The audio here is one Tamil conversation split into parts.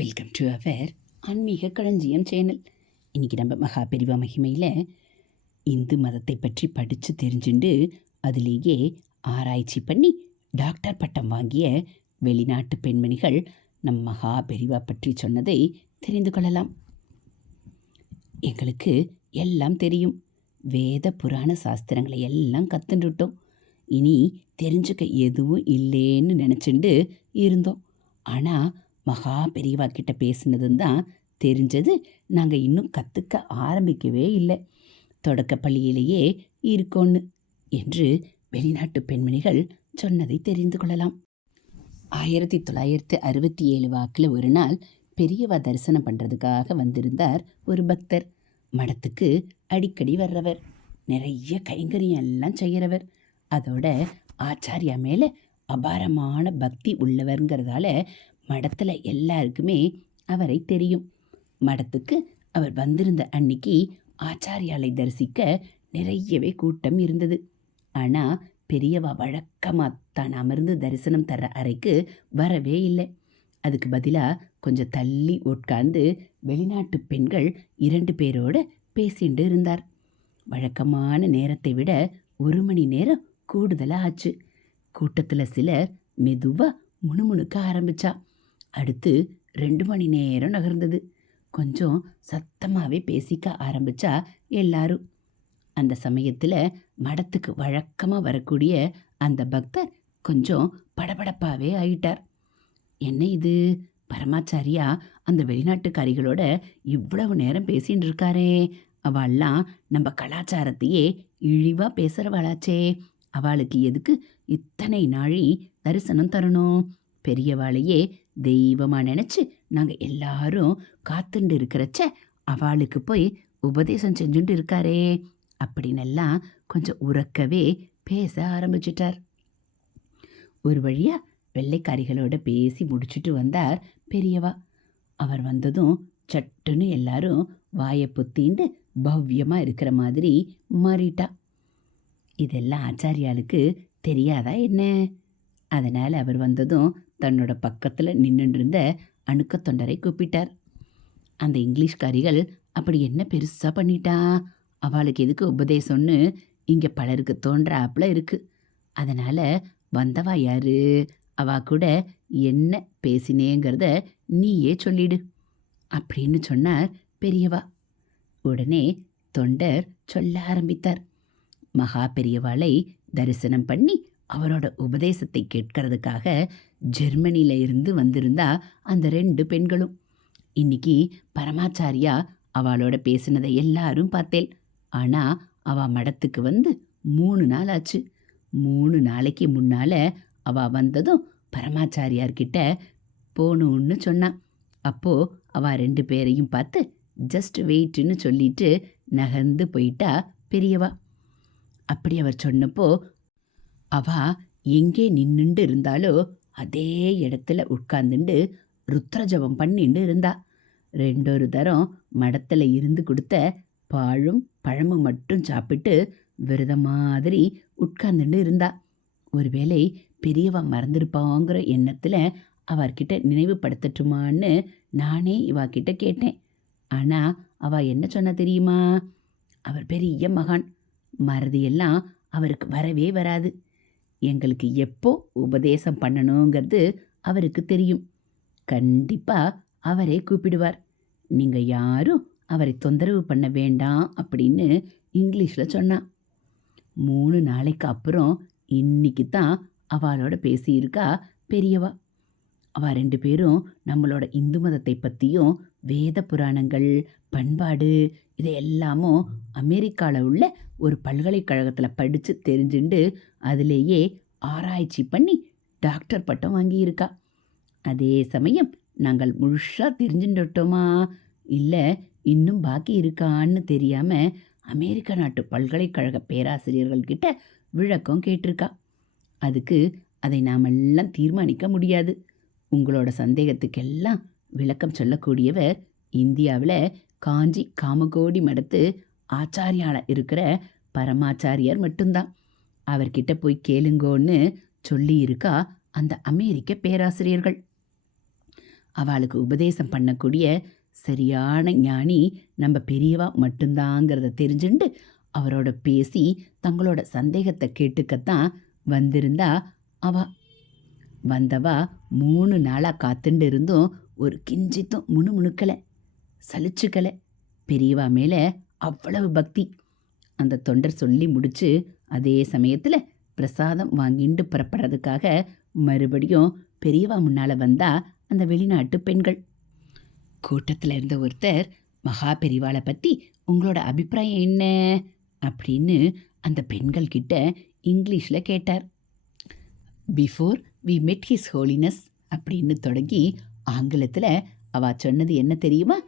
வெல்கம் டு அவர் ஆன்மீக களஞ்சியம் சேனல் இன்றைக்கி நம்ம மகா பெரிவா மகிமையில் இந்து மதத்தை பற்றி படித்து தெரிஞ்சுண்டு அதிலேயே ஆராய்ச்சி பண்ணி டாக்டர் பட்டம் வாங்கிய வெளிநாட்டு பெண்மணிகள் நம் மகா பெரிவா பற்றி சொன்னதை தெரிந்து கொள்ளலாம். எங்களுக்கு எல்லாம் தெரியும். வேத புராண சாஸ்திரங்களை எல்லாம் கற்றுண்டுட்டோம் இனி தெரிஞ்சுக்க எதுவும் இல்லைன்னு நினச்சிண்டு இருந்தோம். ஆனால் மகா பெரியவா கிட்ட பேசுனதும் தான் தெரிஞ்சது. நாங்கள் இன்னும் கற்றுக்க ஆரம்பிக்கவே இல்லை. தொடக்க பள்ளியிலேயே இருக்கோன்னு என்று வெளிநாட்டு பெண்மணிகள் சொன்னதை தெரிந்து கொள்ளலாம். ஆயிரத்தி தொள்ளாயிரத்து அறுபத்தி ஏழு வாக்கில் ஒரு நாள் பெரியவா தரிசனம் பண்ணுறதுக்காக வந்திருந்தார் ஒரு பக்தர். மடத்துக்கு அடிக்கடி வர்றவர். நிறைய கைங்கரியம் எல்லாம் செய்கிறவர் அதோட ஆச்சாரியா மேலே அபாரமான பக்தி உள்ளவருங்கிறதால மடத்தில் எல்லாருக்குமே அவரை தெரியும். மடத்துக்கு அவர் வந்திருந்த அன்னைக்கு ஆச்சாரியாலை தரிசிக்க நிறையவே கூட்டம் இருந்தது. ஆனால் பெரியவா வழக்கமாக தான் அமர்ந்து தரிசனம் தர்ற அறைக்கு வரவே இல்லை. அதுக்கு பதிலாக கொஞ்சம் தள்ளி உட்கார்ந்து வெளிநாட்டு பெண்கள் இரண்டு பேரோட பேசிண்டு இருந்தார். வழக்கமான நேரத்தை விட ஒரு மணி நேரம் கூடுதலாக ஆச்சு கூட்டத்தில் சிலர் மெதுவாக முணுமுணுக்க ஆரம்பிச்சா. அடுத்து ரெண்டு மணி நேரம் நகர்ந்தது. கொஞ்சம் சத்தமாகவே பேசிக்க ஆரம்பிச்சா எல்லாரும் அந்த சமயத்தில் மடத்துக்கு வழக்கமாக வரக்கூடிய அந்த பக்தர் கொஞ்சம் படபடப்பாகவே ஆயிட்டார். என்ன இது? பரமாச்சாரியா அந்த வெளிநாட்டுக்காரிகளோட இவ்வளவு நேரம் பேசின்னு இருக்காரே. அவள்லாம் நம்ம கலாச்சாரத்தையே இழிவாக பேசுகிறவாளாச்சே அவளுக்கு எதுக்கு இத்தனை நாழி தரிசனம் தரணும்? பெரியவாளையே தெய்வமாக நினச்சி நாங்கள் எல்லாரும் காத்துண்டு இருக்கிறச்ச அவளுக்கு போய் உபதேசம் செஞ்சுட்டு இருக்காரே அப்படின்னெல்லாம் கொஞ்சம் உறக்கவே பேச ஆரம்பிச்சிட்டார். ஒரு வழியாக வெள்ளைக்காரிகளோட பேசி முடிச்சுட்டு வந்தார் பெரியவா. அவர் வந்ததும் சட்டுன்னு எல்லாரும் வாயை பொத்திண்டு பவ்யமாக இருக்கிற மாதிரி மாறிட்டா. இதெல்லாம் ஆச்சாரியாளுக்கு தெரியாதா என்ன? அதனால் அவர் வந்ததும் தன்னோட பக்கத்தில் நின்றுட்டு இருந்த அணுக்க தொண்டரை கூப்பிட்டார். அந்த இங்கிலீஷ்காரிகள் அப்படி என்ன பெருசாக பண்ணிட்டா? அவளுக்கு எதுக்கு உபதேசம்னு இங்கே பலருக்கு தோன்றாப்புல இருக்குது அதனால் வந்தவா யாரு? அவா கூட என்ன பேசினேங்கிறத நீயே சொல்லிடு அப்படின்னு சொன்னார் பெரியவா. உடனே தொண்டர் சொல்ல ஆரம்பித்தார். மகா பெரியவாளை தரிசனம் பண்ணி அவரோட உபதேசத்தை கேட்கறதுக்காக ஜெர்மனியில இருந்து வந்திருந்தா அந்த ரெண்டு பெண்களும். இன்னைக்கு பரமாச்சாரியா அவளோட பேசினதை எல்லாரும் பார்த்தேன் ஆனா அவ மடத்துக்கு வந்து மூணு நாள் ஆச்சு. மூணு நாளைக்கு முன்னால அவ வந்ததும் பரமாச்சாரியார்கிட்ட போகணும்னு சொன்னான் அப்போ அவ ரெண்டு பேரையும் பார்த்து ஜஸ்ட் வெயிட்னு சொல்லிட்டு நகர்ந்து போயிட்டா பெரியவா. அப்படி அவர் சொன்னப்போ அவ எங்கே நின்னுண்டு இருந்தாலோ அதே இடத்துல உட்கார்ந்துண்டு ருத்ரஜபம் பண்ணிண்டு இருந்தா. ரெண்டொரு தரம் மடத்தில் இருந்து கொடுத்த பாழும் பழமும் மட்டும் சாப்பிட்டு விரதம் மாதிரி உட்கார்ந்துட்டு இருந்தா. ஒருவேளை பெரியவா மறந்துருப்பாங்கிற எண்ணத்தில் அவர்கிட்ட நினைவுபடுத்தட்டுமான்னு நானே இவாக்கிட்ட கேட்டேன். ஆனால் அவ என்ன சொன்ன தெரியுமா? அவர் பெரிய மகான். மறதியெல்லாம் அவருக்கு வரவே வராது. எங்களுக்கு எப்போ உபதேசம் பண்ணணுங்கிறது அவருக்கு தெரியும். கண்டிப்பாக அவரே கூப்பிடுவார். நீங்கள் யாரும் அவரை தொந்தரவு பண்ண வேண்டாம் அப்படின்னு இங்கிலீஷில் சொன்னான் மூணு நாளைக்கு அப்புறம் இன்னைக்கு தான் அவளோட பேசியிருக்கா பெரியவா. அவள் ரெண்டு பேரும் நம்மளோட இந்து மதத்தை பற்றியும் வேத புராணங்கள் பண்பாடு இது எல்லாமும் அமெரிக்காவில் உள்ள ஒரு பல்கலைக்கழகத்தில் படித்து தெரிஞ்சுண்டு அதிலேயே ஆராய்ச்சி பண்ணி டாக்டர் பட்டம் வாங்கியிருக்கா. அதே சமயம் நாங்கள் முழுசாக தெரிஞ்சுட்டோமா இல்லை இன்னும் பாக்கி இருக்கான்னு தெரியாமல் அமெரிக்க நாட்டு பல்கலைக்கழக பேராசிரியர்கள்கிட்ட விளக்கம் கேட்டிருக்கா. அதுக்கு அதை நாமெல்லாம் தீர்மானிக்க முடியாது. உங்களோட சந்தேகத்துக்கெல்லாம் விளக்கம் சொல்லக்கூடியவர் இந்தியாவில் காஞ்சி காமகோடி மடத்து ஆச்சாரியால இருக்கிற பரமாச்சாரியார் மட்டும்தான். அவர்கிட்ட போய் கேளுங்கோன்னு சொல்லியிருக்கா அந்த அமெரிக்க பேராசிரியர்கள். அவளுக்கு உபதேசம் பண்ணக்கூடிய சரியான ஞானி நம்ம பெரியவா மட்டும்தாங்கிறத தெரிஞ்சுண்டு அவரோட பேசி தங்களோட சந்தேகத்தை கேட்டுக்கத்தான் வந்திருந்தா அவ. வந்தவா மூணு நாளாக காத்துண்டு இருந்தும் ஒரு கிஞ்சித்தும் முணுமுணுக்கலை சலிச்சுக்கலை. பெரியவா மேலே அவ்வளவு பக்தி. அந்த தொண்டர் சொல்லி முடிச்சு அதே சமயத்தில் பிரசாதம் வாங்கிண்டு புறப்படுறதுக்காக மறுபடியும் பெரியவா முன்னால் வந்தா அந்த வெளிநாட்டு பெண்கள். கூட்டத்தில் இருந்த ஒருத்தர் மகா பெரிவாளை பற்றி உங்களோட அபிப்பிராயம் என்ன? அப்படின்னு அந்த பெண்கள் கிட்ட இங்கிலீஷில் கேட்டார். Before we met his holiness அப்படின்னு தொடங்கி ஆங்கிலத்தில் அவ சொன்னது என்ன தெரியுமா?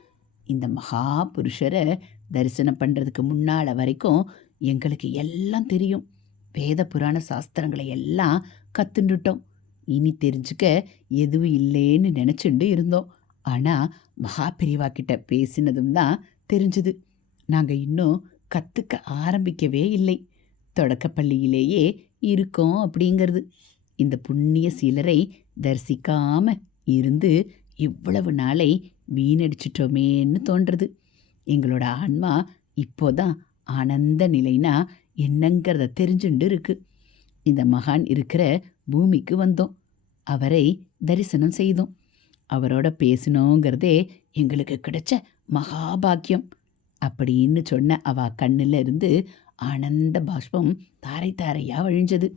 இந்த மகா புருஷரை தரிசனம் பண்ணுறதுக்கு முன்னால் வரைக்கும் எங்களுக்கு எல்லாம் தெரியும். வேத புராண சாஸ்திரங்களை எல்லாம் கற்றுண்டுட்டோம் இனி தெரிஞ்சுக்க எதுவும் இல்லைன்னு நினச்சிண்டு இருந்தோம். ஆனால் மகாபிரிவா கிட்ட பேசினதும் தான் தெரிஞ்சுது. நாங்கள் இன்னும் கற்றுக்க ஆரம்பிக்கவே இல்லை. தொடக்கப்பள்ளியிலேயே இருக்கோம் அப்படிங்கிறது. இந்த புண்ணிய சீலரை தரிசிக்காம இருந்து இவ்வளவு நாளை வீணடிச்சிட்டோமேன்னு தோன்றுறது எங்களோட ஆன்மா இப்போதான் ஆனந்த நிலைனா என்னங்கிறத தெரிஞ்சுண்டு இருக்கு. இந்த மகான் இருக்கிற பூமிக்கு வந்தோம். அவரை தரிசனம் செய்தோம். அவரோட பேசினோங்கிறதே எங்களுக்கு கிடைச்ச மகாபாக்கியம். அப்படின்னு சொன்ன அவ கண்ணில் இருந்து ஆனந்த பாஷ்பம் தாரை தாரையாக வழிஞ்சது.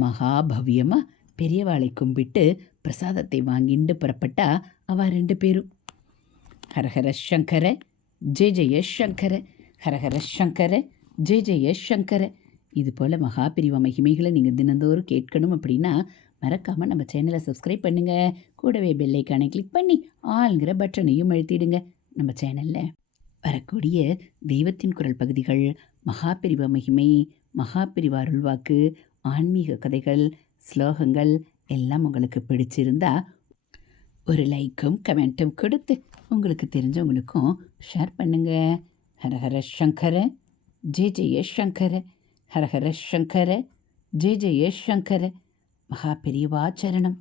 மகாபவ்யமாக பெரியவாளை கும்பிட்டு பிரசாதத்தை வாங்கிண்டு புறப்பட்டா அவ ரெண்டு பேரும். ஹரஹர சங்கர ஜெய ஜெய சங்கர ஹரஹர சங்கர ஜெய ஜெய சங்கர. இது போல் மகாபிரிவ மகிமைகளை நீங்கள் தினந்தோறும் கேட்கணும் அப்படின்னா மறக்காமல் நம்ம சேனலை சப்ஸ்கிரைப் பண்ணுங்கள் கூடவே பெல்லைக்கானை கிளிக் பண்ணி ஆளுங்கிற பட்டனையும் அழுத்திடுங்க. நம்ம சேனலில் வரக்கூடிய தெய்வத்தின் குரல் பகுதிகள் மகாபிரிவ மகிமை மகாபிரிவா அருள்வாக்கு ஆன்மீக கதைகள் ஸ்லோகங்கள் எல்லாம் உங்களுக்கு பிடிச்சிருந்தா ஒரு லைக்கும் கமெண்ட்டும் கொடுத்து உங்களுக்கு தெரிஞ்சவங்களுக்கும் ஷேர் பண்ணுங்க. ஹரஹர சங்கர ஜெய ஜெய சங்கர ஹரஹர சங்கர ஜெய ஜெய சங்கர மகா பெரியவா சரணம்.